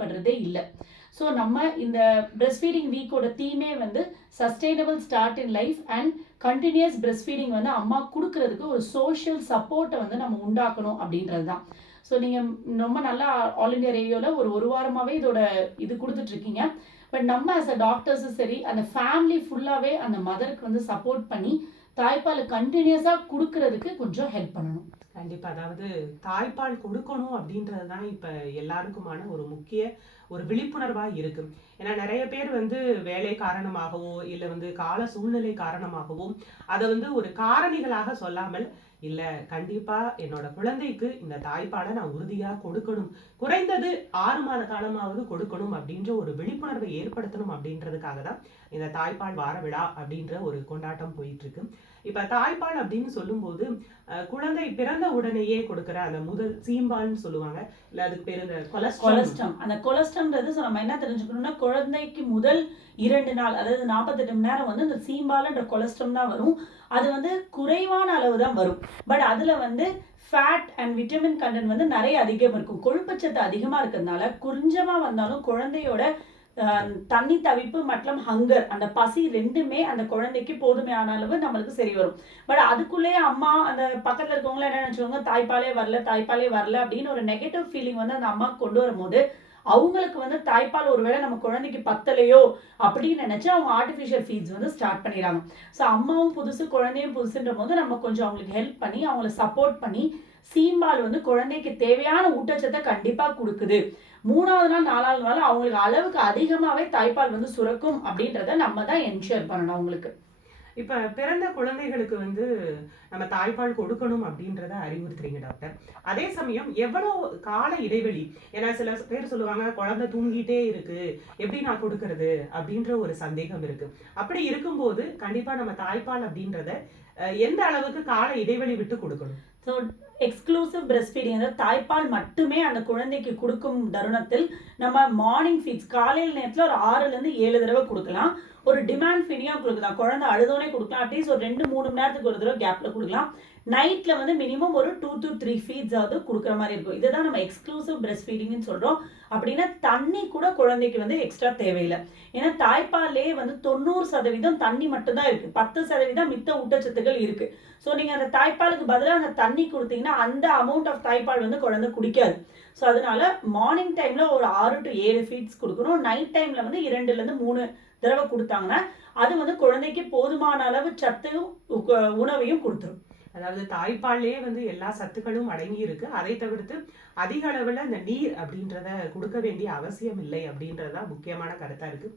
படுறதே இல்லை. ஸோ நம்ம இந்த பிரெஸ்ட் ஃபீடிங் வீக்கோட தீமே வந்து sustainable start in life and continues breast feeding வந்து அம்மா கொடுக்கறதுக்கு ஒரு சோஷியல் சப்போர்ட்டை வந்து நம்ம உண்டாக்கணும் அப்படின்றது தான். ஸோ நீங்கள் ரொம்ப நல்லா ஆல் இண்டியா ரேடியோவில் ஒரு வாரமாகவே இதோட இது கொடுத்துட்ருக்கீங்க. பட் நம்ம ஆஸ் அ டாக்டர்ஸும் சரி, அந்த ஃபேமிலி ஃபுல்லாகவே அந்த மதருக்கு வந்து சப்போர்ட் பண்ணி தாய்ப்பால் கண்டினியூஸாக கொடுக்கறதுக்கு கொஞ்சம் ஹெல்ப் பண்ணணும். கண்டிப்பா. அதாவது தாய்ப்பால் கொடுக்கணும் அப்படின்றது தான் இப்ப எல்லாருக்குமான ஒரு முக்கிய ஒரு விழிப்புணர்வா இருக்கு. ஏன்னா நெறைய பேர் வந்து வேலை காரணமாகவோ, இல்ல வந்து கால சூழ்நிலை காரணமாகவோ, அத வந்து ஒரு காரணிகளாக சொல்லாமல், இல்ல கண்டிப்பா என்னோட குழந்தைக்கு இந்த தாய்ப்பால நான் உறுதியா கொடுக்கணும். குறைந்தது 6 மாத காலமாவது கொடுக்கணும் அப்படின்ற ஒரு விழிப்புணர்வை ஏற்படுத்தணும் அப்படின்றதுக்காக தான் இந்த தாய்ப்பால் வார விழா அப்படின்ற ஒரு கொண்டாட்டம் போயிட்டு இருக்கு. இப்ப தாய்ப்பால் அப்படின்னு சொல்லும்போது, குழந்தை பிறந்த உடனேயே கொடுக்கிற அந்த முதல் சீம்பால்னு சொல்லுவாங்க. இல்ல அதுக்கு பேரு இந்த கொலஸ்ட்ரம். அந்த கொலஸ்ட்ரம்ன்றது நம்ம என்ன தெரிஞ்சுக்கணும்னா, குழந்தைக்கு முதல் 2 நாள், அதாவது 48 மணி நேரம் வந்து இந்த சீம்பால்ன்ற கொலஸ்ட்ரம் தான் வரும். அது வந்து குறைவான அளவு தான் வரும். பட் அதுல வந்து ஃபேட் அண்ட் விட்டமின் கண்டென்ட் வந்து நிறைய அதிகம் இருக்கும். கொழுப்புச்சத்து அதிகமா இருக்கிறதுனால கொஞ்சமா வந்தாலும் குழந்தையோட தண்ணி தவிப்பு மற்றும் ஹங்கர், அந்த பசி ரெண்டுமே அந்த குழந்தைக்கு போதுமையான அளவு நம்மளுக்கு சரி வரும். பட் அதுக்குள்ளேயே அம்மா அந்த பக்கத்துல இருக்கவங்க என்ன நினைச்சுவாங்க, தாய்ப்பாலே வரல அப்படின்னு ஒரு நெகட்டிவ் ஃபீலிங் வந்து அந்த அம்மா கொண்டு வரும்போது, அவங்களுக்கு வந்து தாய்ப்பால் ஒருவேளை நம்ம குழந்தைக்கு பத்தலையோ அப்படின்னு நினைச்சு அவங்க ஆர்டிஃபிஷியல் ஃபீட்ஸ் வந்து ஸ்டார்ட் பண்ணிடுறாங்க. ஸோ அம்மாவும் புதுசு குழந்தையும் புதுசுன்ற போது நம்ம கொஞ்சம் அவங்களுக்கு ஹெல்ப் பண்ணி அவங்கள சப்போர்ட் பண்ணி சீம்பால் வந்து குழந்தைக்கு தேவையான ஊட்டச்சத்தை கண்டிப்பா கொடுக்குது. 3வது நாள் 4வது நாள் அவங்களுக்கு அளவுக்கு அதிகமாவே தாய்ப்பால் வந்து சுரக்கும் அப்படின்றத நம்ம தான் என்ஷூர் பண்ணணும் அவங்களுக்கு. இப்ப பிறந்த குழந்தைகளுக்கு வந்து நம்ம தாய்ப்பால் கொடுக்கணும் அப்படின்றத அறிவுறுத்துறீங்க டாக்டர். அதே சமயம் எவ்வளவு கால இடைவெளி? ஏன்னா சில பேர் சொல்லுவாங்க, குழந்தை தூங்கிட்டே இருக்கு, எப்படி நான் கொடுக்கறது அப்படின்ற ஒரு சந்தேகம் இருக்கு. அப்படி இருக்கும்போது கண்டிப்பா நம்ம தாய்ப்பால் அப்படின்றத எந்த அளவுக்கு கால இடைவெளி விட்டு கொடுக்கணும்? ஸோ எக்ஸ்க்ளூசிவ் பிரெஸ்ட் ஃபீடிங், அதாவது தாய்ப்பால் மட்டுமே அந்த குழந்தைக்கு கொடுக்கும் தருணத்தில் நம்ம மார்னிங் ஃபீட்ஸ் காலையில் நேரத்தில் ஒரு 6லேருந்து 7 தடவை கொடுக்கலாம். ஒரு டிமாண்ட் ஃபீடிங்காக கொடுக்கலாம். குழந்தை அழுதோனே கொடுக்கலாம். அட்லீஸ்ட் ஒரு 2-3 மணி நேரத்துக்கு ஒரு தடவை கேப்பில் கொடுக்கலாம். நைட்டில் வந்து மினிமம் ஒரு 2 to 3 ஃபீட்ஸ் ஆகுது கொடுக்குற மாதிரி இருக்கும். இதுதான் நம்ம எக்ஸ்க்ளூசிவ் பிரெஸ்ட் ஃபீடிங்னு சொல்கிறோம். அப்படின்னா தண்ணி கூட குழந்தைக்கு வந்து எக்ஸ்ட்ரா தேவையில்லை. ஏன்னா தாய்ப்பாலே வந்து 90% தண்ணி மட்டும்தான் இருக்குது. 10% மித்த ஊட்டச்சத்துக்கள் இருக்குது. ஸோ நீங்கள் அந்த தாய்ப்பாலுக்கு பதிலாக அந்த தண்ணி கொடுத்தீங்கன்னா அந்த அமௌண்ட் ஆஃப் தாய்ப்பால் வந்து குழந்தை குடிக்காது. ஸோ அதனால மார்னிங் டைமில் ஒரு 6 to 7 ஃபீட்ஸ் கொடுக்கணும். நைட் டைமில் வந்து 2லேருந்து 3 தடவை கொடுத்தாங்கன்னா அது வந்து குழந்தைக்கு போதுமான அளவு சத்தையும் உணவையும் கொடுத்துரும். அதாவது தாய்ப்பாலே வந்து எல்லா சத்துக்களும் அடங்கி இருக்கு. அதை தவிர்த்து அதிக அளவுல இந்த நீர் அப்படின்றத கொடுக்க வேண்டிய அவசியம் இல்லை அப்படின்றதுதான் முக்கியமான கருத்தா இருக்கு.